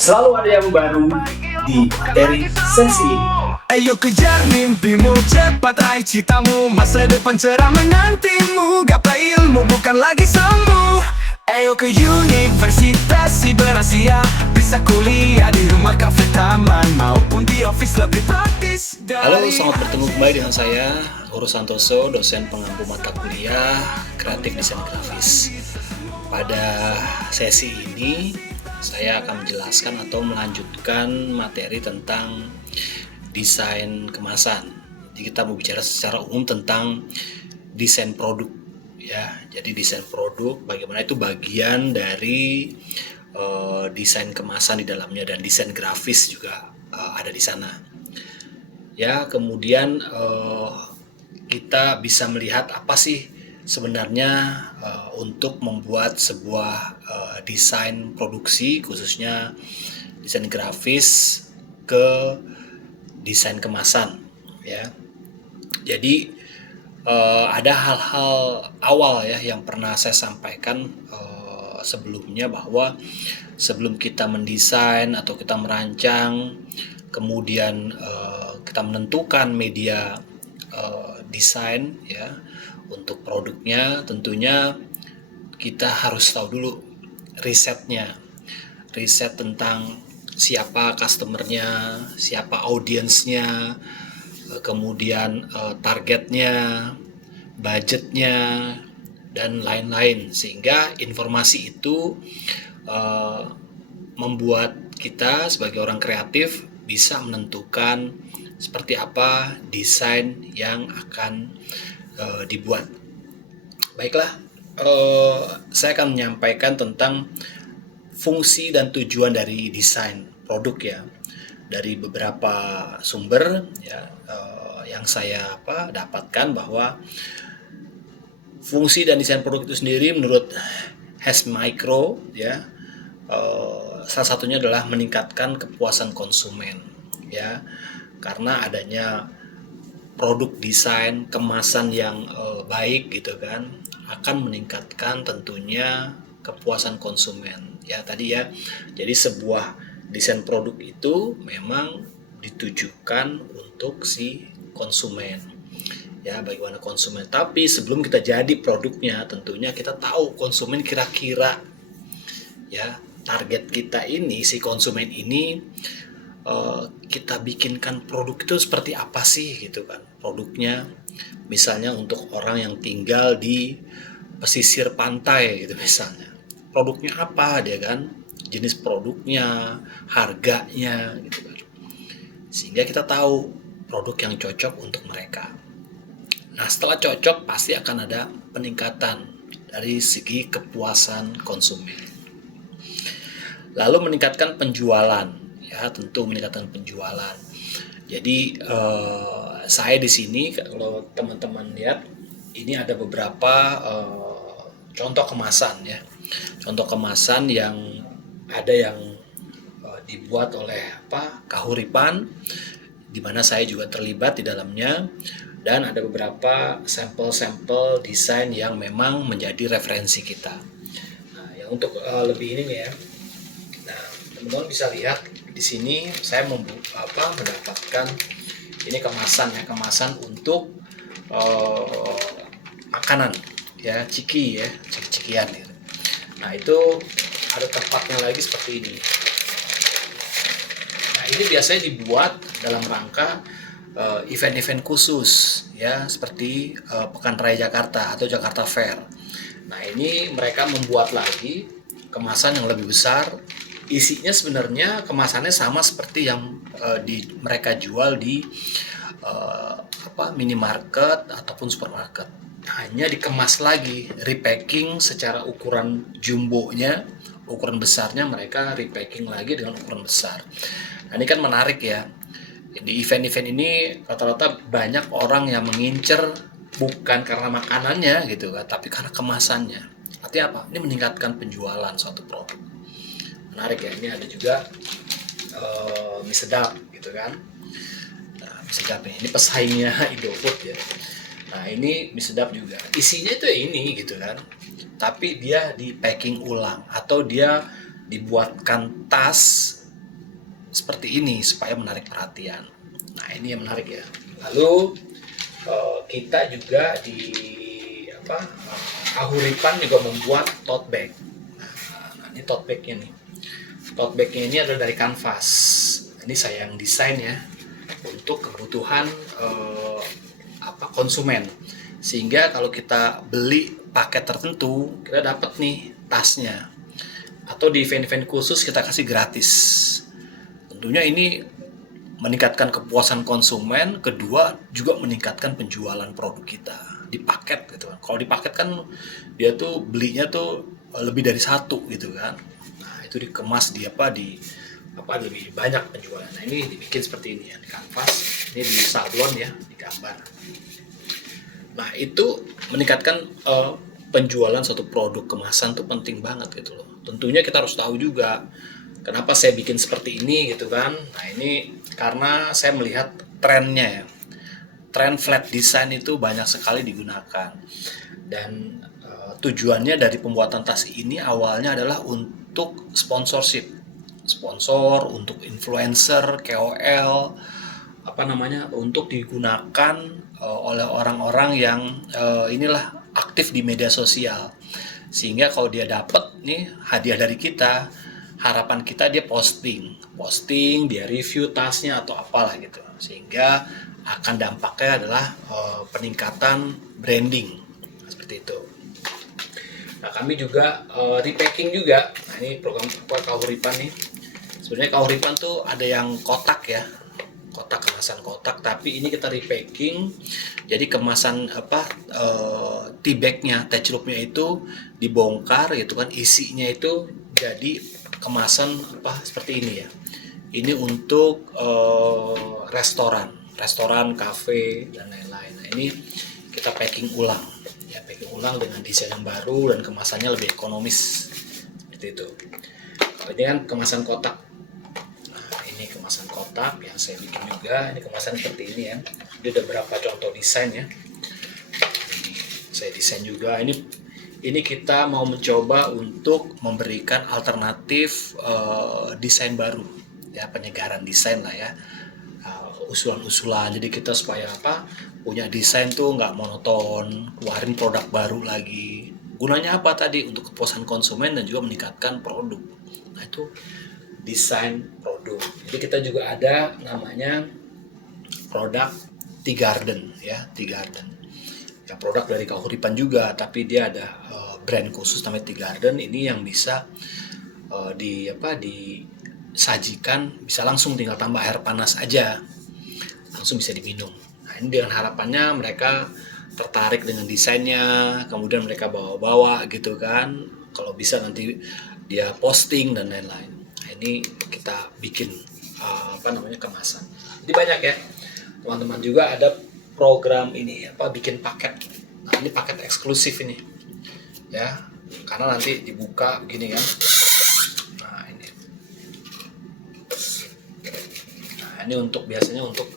Selalu ada yang baru di materi sesi ini. Ayo kejar mimpimu, cepat raih citamu. Masa depan cerah menantimu. Gapai ilmu bukan lagi semu. Ayo ke Universitas Iberasia. Bisa kuliah di rumah, kafe, taman, maupun di office lebih praktis dari... Halo, selamat bertemu kembali dengan saya, Uru Santoso, dosen pengampu mata kuliah Kreatif Desain Grafis. Pada sesi ini, saya akan menjelaskan atau melanjutkan materi tentang desain kemasan. Jadi kita mau bicara secara umum tentang desain produk, ya. Jadi desain produk, bagaimana itu bagian dari desain kemasan di dalamnya, dan desain grafis juga ada di sana. Ya, kemudian kita bisa melihat apa sih sebenarnya untuk membuat sebuah desain produksi, khususnya desain grafis ke desain kemasan, ya. Jadi ada hal-hal awal ya yang pernah saya sampaikan sebelumnya, bahwa sebelum kita mendesain atau kita merancang, kemudian kita menentukan media desain ya untuk produknya, tentunya kita harus tahu dulu risetnya, riset tentang siapa customernya, siapa audiensnya, kemudian targetnya, budgetnya, dan lain-lain, sehingga informasi itu membuat kita sebagai orang kreatif bisa menentukan seperti apa desain yang akan dibuat. Baiklah, saya akan menyampaikan tentang fungsi dan tujuan dari desain produk ya, dari beberapa sumber ya, yang saya dapatkan, bahwa fungsi dan desain produk itu sendiri menurut Hesmicro ya, salah satunya adalah meningkatkan kepuasan konsumen ya, karena adanya produk desain kemasan yang baik gitu kan, akan meningkatkan tentunya kepuasan konsumen ya tadi ya. Jadi sebuah desain produk itu memang ditujukan untuk si konsumen ya, bagaimana konsumen. Tapi sebelum kita jadi produknya, tentunya kita tahu konsumen kira-kira ya, target kita ini, si konsumen ini, kita bikinkan produk itu seperti apa sih gitu kan produknya. Misalnya untuk orang yang tinggal di pesisir pantai gitu misalnya, produknya apa dia kan, jenis produknya, harganya gitu kan, sehingga kita tahu produk yang cocok untuk mereka. Nah, setelah cocok pasti akan ada peningkatan dari segi kepuasan konsumen. Lalu meningkatkan penjualan ya, tentu meningkatkan penjualan. Jadi saya di sini, kalau teman-teman lihat, ini ada beberapa contoh kemasan ya, contoh kemasan yang ada yang dibuat oleh Kahuripan, di mana saya juga terlibat di dalamnya, dan ada beberapa sampel-sampel desain yang memang menjadi referensi kita. Nah, yang untuk lebih ini nih ya. Nah, teman-teman bisa lihat di sini saya mendapatkan ini kemasan ya, kemasan untuk makanan ya, ciki ya, ciki-cikian gitu. Nah, itu ada tempatnya lagi seperti ini. Nah, ini biasanya dibuat dalam rangka event-event khusus ya, seperti Pekan Raya Jakarta atau Jakarta Fair. Nah, ini mereka membuat lagi kemasan yang lebih besar. Isinya sebenarnya kemasannya sama seperti yang mereka jual di minimarket ataupun supermarket. Hanya dikemas lagi, repacking secara ukuran jumbonya, ukuran besarnya mereka repacking lagi dengan ukuran besar. Nah, ini kan menarik ya. Di event-event ini rata-rata banyak orang yang mengincar bukan karena makanannya gitu kan, tapi karena kemasannya. Artinya apa? Ini meningkatkan penjualan suatu produk. Menarik ya. Ini ada juga mie sedap gitu kan. Nah, mie sedap ini pesaingnya Indofood ya. Nah, ini mie sedap juga. Isinya itu ini gitu kan. Tapi dia di packing ulang, atau dia dibuatkan tas seperti ini supaya menarik perhatian. Nah, ini yang menarik ya. Lalu kita juga di Kahuripan juga membuat tote bag. Nah, ini tote bagnya nih. Tote bagnya ini adalah dari kanvas. Ini saya yang desain ya untuk kebutuhan konsumen. Sehingga kalau kita beli paket tertentu, kita dapat nih tasnya. Atau di event-event khusus kita kasih gratis. Tentunya ini meningkatkan kepuasan konsumen, kedua juga meningkatkan penjualan produk kita di paket gitu kan. Kalau di paket kan dia tuh belinya tuh lebih dari satu gitu kan. Nah, itu dikemas di lebih banyak penjualan. Nah, ini dibikin seperti ini ya, di kanvas, ini di sablon ya, di gambar. Nah, itu meningkatkan penjualan suatu produk kemasan tuh penting banget gitu loh. Tentunya kita harus tahu juga kenapa saya bikin seperti ini gitu kan. Nah, ini karena saya melihat trennya ya. Tren flat design itu banyak sekali digunakan. Dan tujuannya dari pembuatan tas ini awalnya adalah untuk sponsorship. Sponsor, untuk influencer, KOL, untuk digunakan oleh orang-orang yang aktif di media sosial. Sehingga kalau dia dapat nih hadiah dari kita, harapan kita dia posting, dia review tasnya atau apalah gitu. Sehingga akan dampaknya adalah peningkatan branding seperti itu. Nah, kami juga repacking juga. Nah, ini program Kahuripan nih. Sebenarnya Kahuripan tuh ada yang kotak ya, kemasan kotak, tapi ini kita repacking. Jadi kemasan tea bagnya, tea cerupnya itu dibongkar gitu kan, isinya itu jadi kemasan seperti ini ya. Ini untuk restoran, kafe dan lain-lain. Nah, ini kita packing ulang dengan desain yang baru dan kemasannya lebih ekonomis seperti itu. Kalau ini kan kemasan kotak. Nah, ini kemasan kotak yang saya bikin juga. Ini kemasan seperti ini ya. Ini ada beberapa contoh desain ya. Ini saya desain juga. Ini kita mau mencoba untuk memberikan alternatif desain baru ya, penyegaran desain lah ya, usulan-usulan. Jadi kita supaya punya desain tuh nggak monoton, keluarin produk baru lagi. Gunanya apa tadi? Untuk kepuasan konsumen dan juga meningkatkan produk. Nah, itu desain produk. Jadi kita juga ada namanya produk Tea Garden ya, Tea Garden. Ya, produk dari Kahuripan juga, tapi dia ada brand khusus namanya Tea Garden. Ini yang bisa disajikan, bisa langsung tinggal tambah air panas aja, langsung bisa diminum. Nah, ini dengan harapannya mereka tertarik dengan desainnya, kemudian mereka bawa-bawa gitu kan. Kalau bisa nanti dia posting dan lain-lain. Nah, ini kita bikin kemasan. Jadi banyak ya teman-teman. Juga ada program ini bikin paket. Nah, ini paket eksklusif ini ya, karena nanti dibuka begini kan. Nah, ini biasanya untuk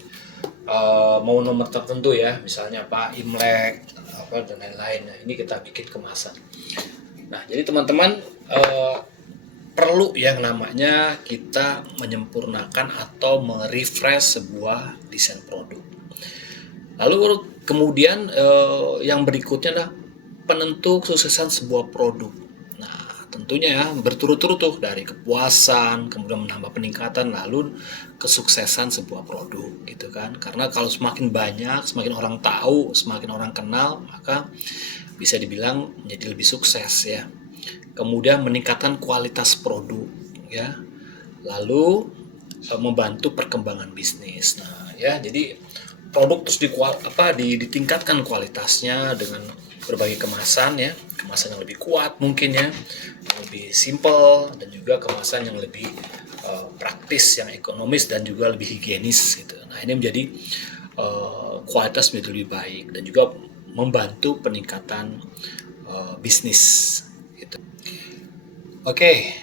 momen-momen tertentu ya, misalnya Imlek dan lain-lain. Nah, ini kita bikin kemasan. Nah, jadi teman-teman perlu yang namanya kita menyempurnakan atau merefresh sebuah desain produk. Lalu kemudian yang berikutnya adalah penentu kesuksesan sebuah produk. Nah, tentunya ya berturut-turut tuh, dari kepuasan, kemudian menambah peningkatan, lalu kesuksesan sebuah produk gitu kan. Karena kalau semakin banyak, semakin orang tahu, semakin orang kenal, maka bisa dibilang menjadi lebih sukses ya. Kemudian meningkatkan kualitas produk ya. Lalu membantu perkembangan bisnis. Nah, ya, jadi produk terus ditingkatkan kualitasnya dengan berbagai kemasan ya, kemasan yang lebih kuat mungkin ya, yang lebih simple, dan juga kemasan yang lebih praktis, yang ekonomis dan juga lebih higienis gitu. Nah, ini menjadi kualitas menjadi lebih baik dan juga membantu peningkatan bisnis gitu. Oke,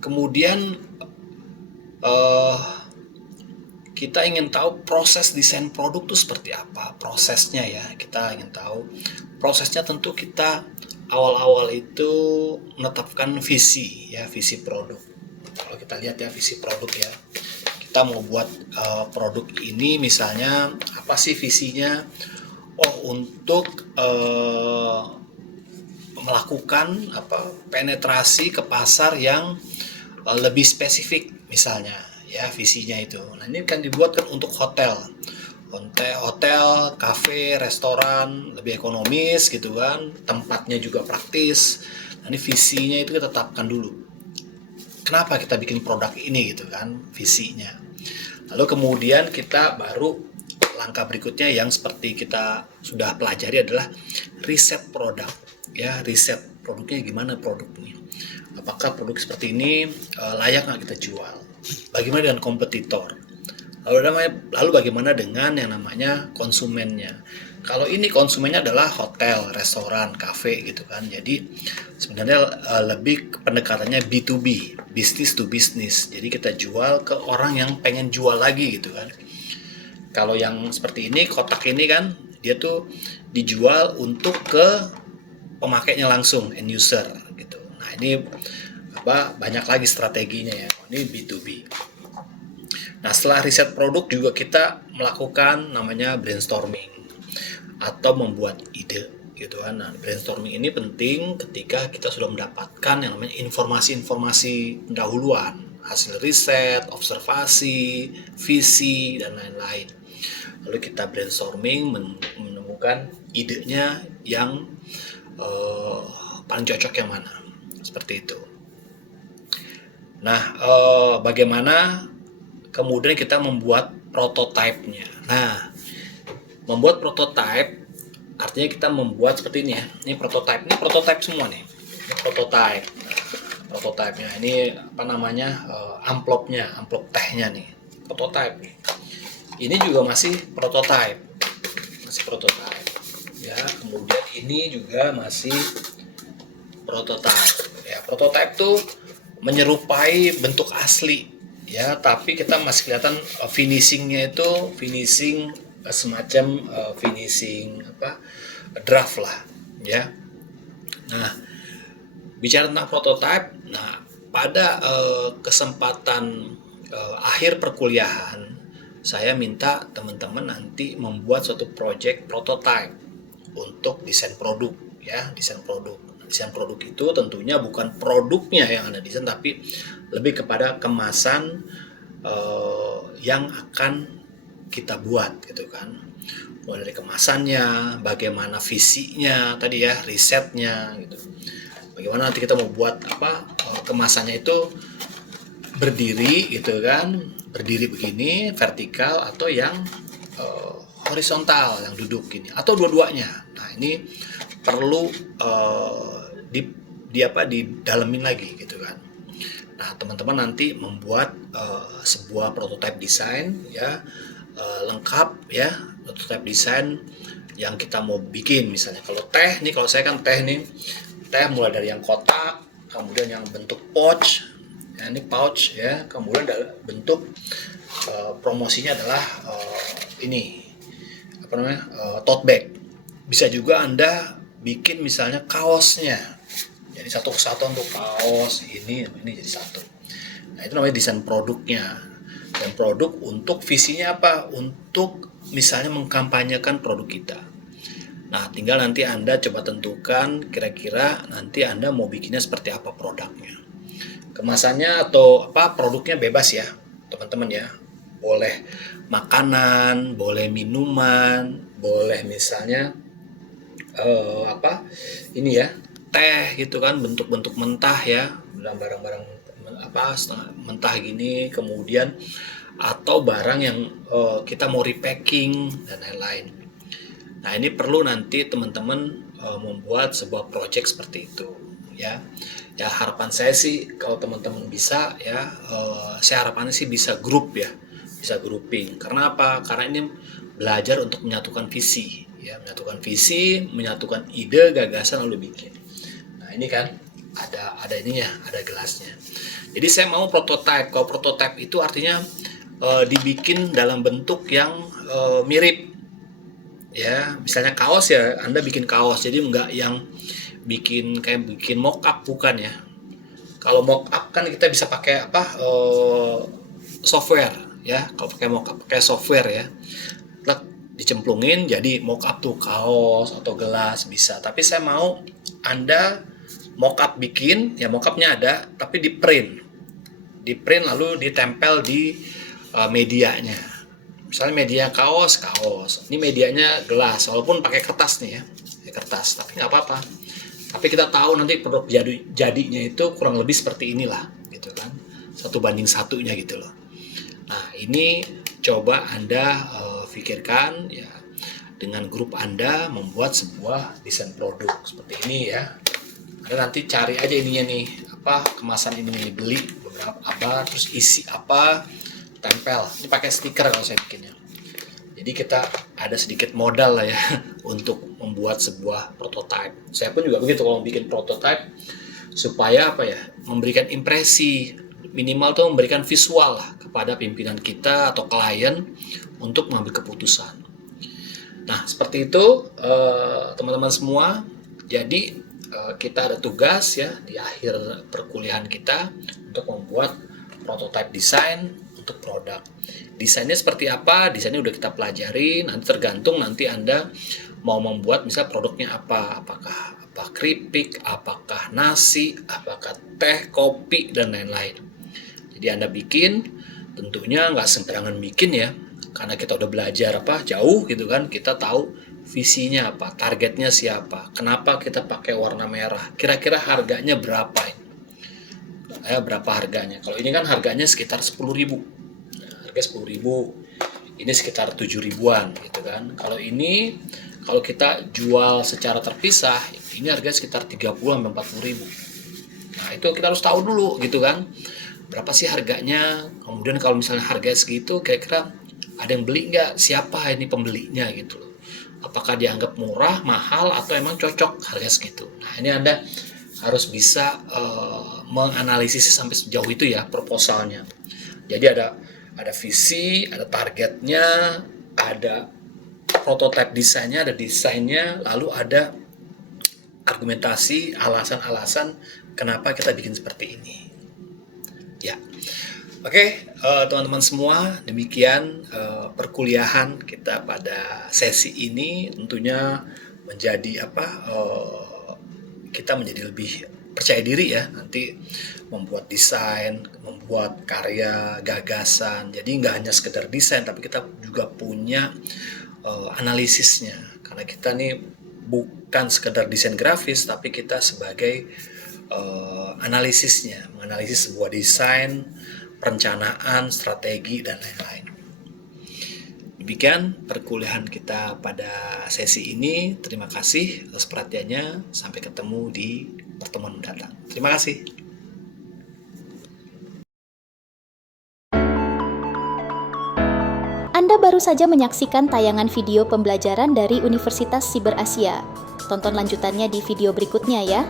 kemudian kita ingin tahu proses desain produk itu seperti apa, prosesnya ya. Kita ingin tahu prosesnya. Tentu kita awal-awal itu menetapkan visi ya, visi produk. Kalau kita lihat ya, visi produk ya, kita mau buat produk ini, misalnya apa sih visinya? Oh, untuk melakukan penetrasi ke pasar yang lebih spesifik misalnya, ya visinya itu. Nah, ini kan dibuat kan untuk hotel, kafe, restoran, lebih ekonomis gitu kan, tempatnya juga praktis. Nah, ini visinya itu kita tetapkan dulu. Kenapa kita bikin produk ini gitu kan, visinya. Lalu kemudian kita baru langkah berikutnya yang seperti kita sudah pelajari adalah riset produk. Ya, riset produknya gimana produknya. Apakah produk seperti ini layak nggak kita jual? Bagaimana dengan kompetitor? Lalu bagaimana dengan yang namanya konsumennya? Kalau ini konsumennya adalah hotel, restoran, kafe gitu kan. Jadi sebenarnya lebih pendekatannya B2B, business to business. Jadi kita jual ke orang yang pengen jual lagi gitu kan. Kalau yang seperti ini, kotak ini kan, dia tuh dijual untuk ke pemakainya langsung, end user gitu. Nah, ini banyak lagi strateginya ya. Ini B2B. Nah, setelah riset produk juga kita melakukan namanya brainstorming atau membuat ide gitu kan. Nah, brainstorming ini penting ketika kita sudah mendapatkan yang namanya informasi-informasi pendahuluan, hasil riset, observasi, visi dan lain-lain. Lalu kita brainstorming menemukan idenya yang paling cocok yang mana, seperti itu. Nah, bagaimana kemudian kita membuat prototipenya. Nah, membuat prototype artinya kita membuat seperti ini ya. Ini prototype semua nih. Ini prototype. Prototipenya ini amplopnya, amplop tehnya nih. Prototype nih. Ini juga masih prototype. Ya, kemudian ini juga masih prototype. Ya, prototype tuh menyerupai bentuk asli ya, tapi kita masih kelihatan finishingnya itu semacam finishing draft lah ya. Nah, bicara tentang prototype, nah pada kesempatan akhir perkuliahan saya minta teman-teman nanti membuat suatu project prototype untuk desain produk ya, desain produk. Desain produk itu tentunya bukan produknya yang Anda desain, tapi lebih kepada kemasan yang akan kita buat gitu kan. Mulai dari kemasannya, bagaimana visinya tadi ya, risetnya gitu. Bagaimana nanti kita mau buat kemasannya itu berdiri gitu kan, berdiri begini, vertikal atau yang horizontal yang duduk gini atau dua-duanya. Nah, ini perlu didalemin lagi gitu kan. Nah, teman-teman nanti membuat sebuah prototype desain ya, lengkap ya, prototype desain yang kita mau bikin. Misalnya kalau saya kan teh mulai dari yang kotak, kemudian yang bentuk pouch ya, ini pouch ya, kemudian bentuk promosinya adalah tote bag. Bisa juga Anda bikin misalnya kaosnya, jadi satu kesatuan untuk kaos ini jadi satu. Nah, itu namanya desain produknya. Dan produk untuk visinya apa? Untuk misalnya mengkampanyekan produk kita. Nah, tinggal nanti Anda coba tentukan kira-kira nanti Anda mau bikinnya seperti apa produknya. Kemasannya atau produknya bebas ya, teman-teman ya. Boleh makanan, boleh minuman, boleh misalnya teh gitu kan, bentuk-bentuk mentah ya, barang-barang setengah mentah gini, kemudian atau barang yang kita mau repacking dan lain-lain. Nah, ini perlu nanti teman-teman membuat sebuah project seperti itu ya. Ya, harapan saya sih kalau teman-teman bisa ya, saya harapannya sih bisa grup ya, bisa grouping. Karena apa? Karena ini belajar untuk menyatukan visi ya, menyatukan ide, gagasan lalu bikin. Nah, ini kan ada ininya, ada gelasnya. Jadi saya mau prototype. Kalau prototype itu artinya dibikin dalam bentuk yang mirip ya. Misalnya kaos ya, Anda bikin kaos, jadi enggak yang bikin mock up, bukan ya. Kalau mock up kan kita bisa pakai software ya. Kalau pakai mockup pakai software ya, Lek, dicemplungin jadi mockup tuh kaos atau gelas bisa. Tapi saya mau Anda mockup bikin, ya mockupnya ada, tapi di print lalu ditempel di medianya. Misalnya media kaos, ini medianya gelas, walaupun pakai kertas nih ya, kertas, tapi nggak apa-apa. Tapi kita tahu nanti produk jadinya itu kurang lebih seperti inilah, gitu kan, 1:1 gitu loh. Nah ini coba Anda pikirkan ya, dengan grup Anda membuat sebuah desain produk seperti ini ya. Anda nanti cari aja ininya nih, apa kemasan ini nih, beli beberapa apa, terus isi apa, tempel. Ini pakai stiker kalau saya bikinnya. Jadi kita ada sedikit modal lah ya untuk membuat sebuah prototype. Saya pun juga begitu kalau bikin prototype, supaya apa ya, memberikan impresi, minimal tuh memberikan visual lah kepada pimpinan kita atau klien untuk mengambil keputusan. Nah seperti itu teman-teman semua. Jadi kita ada tugas ya di akhir perkuliahan kita untuk membuat prototype desain untuk produk. Desainnya seperti apa? Desainnya udah kita pelajari. Nanti tergantung nanti Anda mau membuat misal produknya apa, apakah keripik, apakah nasi, apakah teh, kopi dan lain-lain. Jadi Anda bikin, tentunya nggak sembarangan bikin ya, karena kita udah belajar jauh gitu kan, kita tahu visinya apa, targetnya siapa, kenapa kita pakai warna merah, kira-kira harganya berapa ini, berapa harganya. Kalau ini kan harganya sekitar 10.000, harga 10.000, ini sekitar 7.000-an gitu kan. Kalau ini kalau kita jual secara terpisah, ini harga sekitar 30.000 sampai 40.000. Nah itu kita harus tahu dulu gitu kan, berapa sih harganya. Kemudian kalau misalnya harganya segitu, kira-kira ada yang beli nggak, siapa ini pembelinya gitu loh, apakah dianggap murah, mahal, atau emang cocok harga segitu. Nah ini Anda harus bisa menganalisis sampai sejauh itu ya proposalnya. Jadi ada visi, ada targetnya, ada prototype desainnya, ada desainnya, lalu ada argumentasi, alasan-alasan kenapa kita bikin seperti ini. Ya, oke, teman-teman semua, demikian perkuliahan kita pada sesi ini. Tentunya menjadi kita menjadi lebih percaya diri ya, nanti membuat desain, membuat karya, gagasan. Jadi nggak hanya sekedar desain, tapi kita juga punya analisisnya. Karena kita nih bukan sekedar desain grafis, tapi kita sebagai analisisnya, menganalisis sebuah desain, perencanaan, strategi, dan lain-lain. Demikian perkuliahan kita pada sesi ini. Terima kasih atas perhatiannya. Sampai ketemu di pertemuan mendatang. Terima kasih. Anda baru saja menyaksikan tayangan video pembelajaran dari Universitas Siber Asia. Tonton lanjutannya di video berikutnya ya.